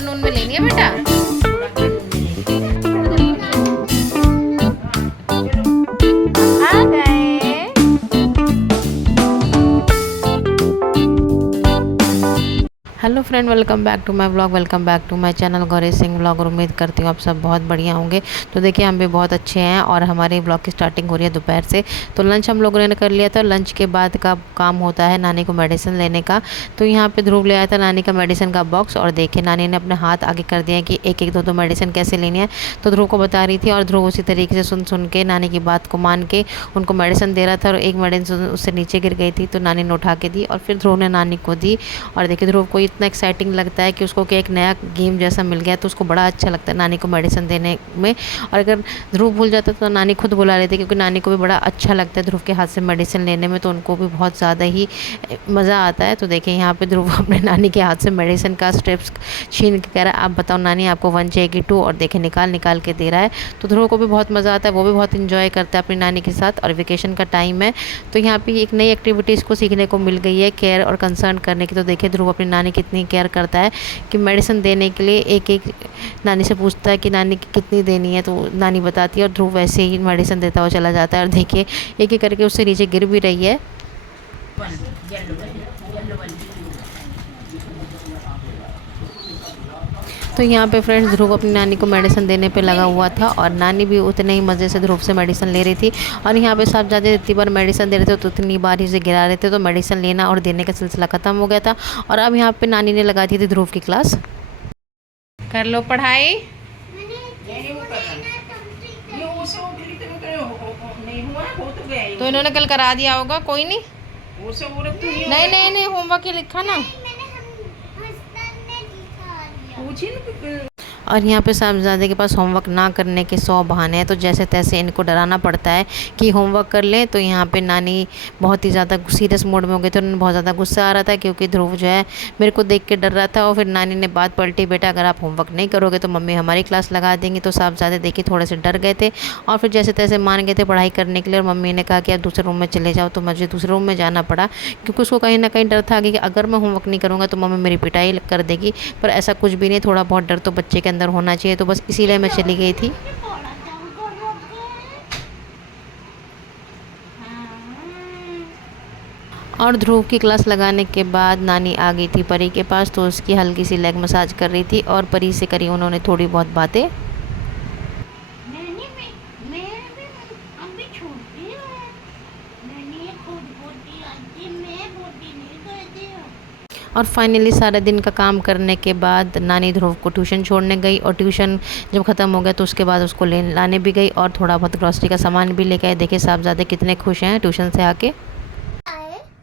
Afternoon में लेनी है बेटा। आ गए। Hello friend, welcome back to my vlog, welcome back to my channel Gauri Singh vlog. और उम्मीद करती हूँ आप सब बहुत बढ़िया होंगे। तो देखिए हम भी बहुत अच्छे हैं और हमारे व्लॉग की स्टार्टिंग हो रही है दोपहर से। तो लंच हम लोगों ने कर लिया था। लंच के बाद का काम होता है नानी को मेडिसिन लेने का। तो यहाँ पे ध्रुव ले आया था नानी का मेडिसिन का बॉक्स और देखिए नानी ने अपने हाथ आगे कर दिया कि एक एक दो दो मेडिसिन कैसे लेनी है। तो ध्रुव को बता रही थी और ध्रुव उसी तरीके से सुन सुन के नानी की बात को मान के उनको मेडिसिन दे रहा था। और एक मेडिसिन उससे नीचे गिर गई थी तो नानी ने उठा के दी और फिर ध्रुव ने नानी को दी। और देखिए ध्रुव को इतना एक्साइटिंग लगता है कि उसको क्या एक नया गेम जैसा मिल गया। तो उसको बड़ा अच्छा लगता है नानी को मेडिसिन देने में। और अगर ध्रुव भूल जाता तो नानी खुद बुला लेती, क्योंकि नानी को भी बड़ा अच्छा लगता है ध्रुव के हाथ से मेडिसिन लेने में। तो उनको भी बहुत ज़्यादा ही मज़ा आता है। तो देखिए यहाँ पे ध्रुव अपने नानी के हाथ से मेडिसिन का स्ट्रिप्स छीन के कह रहा है आप बताओ नानी आपको 1 चाहिए कि 2, और देखिए निकाल निकाल के दे रहा है। तो ध्रुव को भी बहुत मज़ा आता है, वो भी बहुत इंजॉय करता है अपनी नानी के साथ। और वेकेशन का टाइम है तो यहाँ पे एक नई एक्टिविटीज़ को सीखने को मिल गई है, केयर और कंसर्न करने की। तो देखिए ध्रुव अपनी नानी कितनी केयर करता है कि मेडिसिन देने के लिए एक एक नानी से पूछता है कि नानी की कितनी देनी है। तो नानी बताती है और ध्रुव वैसे ही मेडिसिन देता हुआ चला जाता है। और देखिए एक एक करके उससे नीचे गिर भी रही है। तो यहाँ पे फ्रेंड्स ध्रुव अपनी नानी को मेडिसिन देने पे लगा हुआ था और नानी भी उतने ही मज़े से ध्रुव से मेडिसिन ले रही थी। और यहाँ पे साहबजादे जितनी बार मेडिसिन दे रहे थे तो उतनी बार ही से गिरा रहे थे। तो मेडिसिन लेना और देने का सिलसिला ख़त्म हो गया था। और अब यहाँ पे नानी ने लगा दी थी ध्रुव की क्लास। कर लो पढ़ाई। तो इन्होंने कल करा दिया होगा, कोई नहीं। नहीं नहीं नहीं, होमवर्क ही लिखा ना। और यहाँ पे साहबजादे के पास होमवर्क ना करने के 100 बहाने हैं। तो जैसे तैसे इनको डराना पड़ता है कि होमवर्क कर लें। तो यहाँ पे नानी बहुत ही ज़्यादा सीरियस मोड में हो गई थी। उन्हें बहुत ज़्यादा गुस्सा आ रहा था क्योंकि ध्रुव जो है मेरे को देख के डर रहा था। और फिर नानी ने बात पलटी, बेटा अगर आप होमवर्क नहीं करोगे तो मम्मी हमारी क्लास लगा देंगी। तो साहबजादे देखिए थोड़े से डर गए थे और फिर जैसे तैसे मान गए थे पढ़ाई करने के लिए। और मम्मी ने कहा कि आप दूसरे रूम में चले जाओ। तो मुझे दूसरे रूम में जाना पड़ा क्योंकि उसको कहीं ना कहीं डर था कि अगर मैं होमवर्क नहीं करूँगा तो मम्मी मेरी पिटाई कर देगी। पर ऐसा कुछ भी नहीं, थोड़ा बहुत डर तो बच्चे के अंदर होना चाहिए। तो बस इसीलिए मैं चली गई थी। और ध्रुव की क्लास लगाने के बाद नानी आ गई थी परी के पास। तो उसकी हल्की सी लेग मसाज कर रही थी और परी से करी उन्होंने थोड़ी बहुत बातें। और फाइनली सारे दिन का काम करने के बाद नानी ध्रुव को ट्यूशन छोड़ने गई। और ट्यूशन जब ख़त्म हो गया तो उसके बाद उसको लाने भी गई और थोड़ा बहुत ग्रॉसरी का सामान भी लेके आए। देखिए साहबजादे कितने खुश हैं ट्यूशन से आके।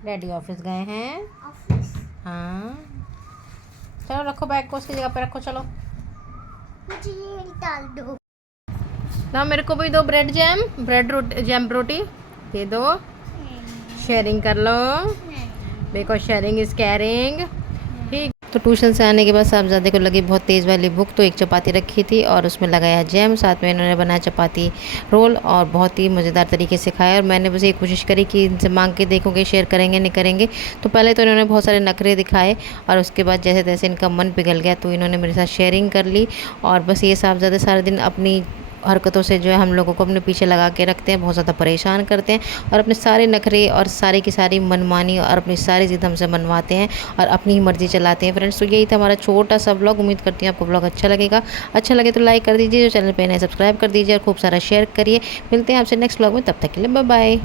डैडी ऑफिस गए हैं। हाँ चलो रखो बैग को उसकी जगह पे रखो। चलो मुझे ये डाल दो ना, मेरे को भी दो ब्रेड जैम, ब्रेड रोटी जैम रोटी दे दो। शेयरिंग कर लो, बिकॉज शेयरिंग इज़ केयरिंग। ठीक। तो ट्यूशन से आने के बाद साहबजादे को लगी बहुत तेज़ वाली भूख। तो एक चपाती रखी थी और उसमें लगाया जैम, साथ में इन्होंने बनाया चपाती रोल और बहुत ही मज़ेदार तरीके से खाया। और मैंने बस ये कोशिश करी कि इनसे मांग के देखूँगी शेयर करेंगे नहीं करेंगे। तो पहले तो इन्होंने बहुत सारे नखरे दिखाए और उसके बाद जैसे तैसे इनका मन पिघल गया तो इन्होंने मेरे साथ शेयरिंग कर ली। और बस ये साहबजादे सारा दिन अपनी हरकतों से जो है हम लोगों को अपने पीछे लगा के रखते हैं, बहुत ज़्यादा परेशान करते हैं और अपने सारे नखरे और सारी की सारी मनमानी और अपनी सारी ज़िद हमसे मनवाते हैं और अपनी ही मर्ज़ी चलाते हैं। फ्रेंड्स तो यही था हमारा छोटा सा ब्लॉग। उम्मीद करती हूँ आपको ब्लॉग अच्छा लगेगा। अच्छा लगे तो लाइक कर दीजिए, जो चैनल पे नए सब्सक्राइब कर दीजिए और खूब सारा शेयर करिए। मिलते हैं आपसे नेक्स्ट ब्लॉग में, तब तक के लिए बाय बाय।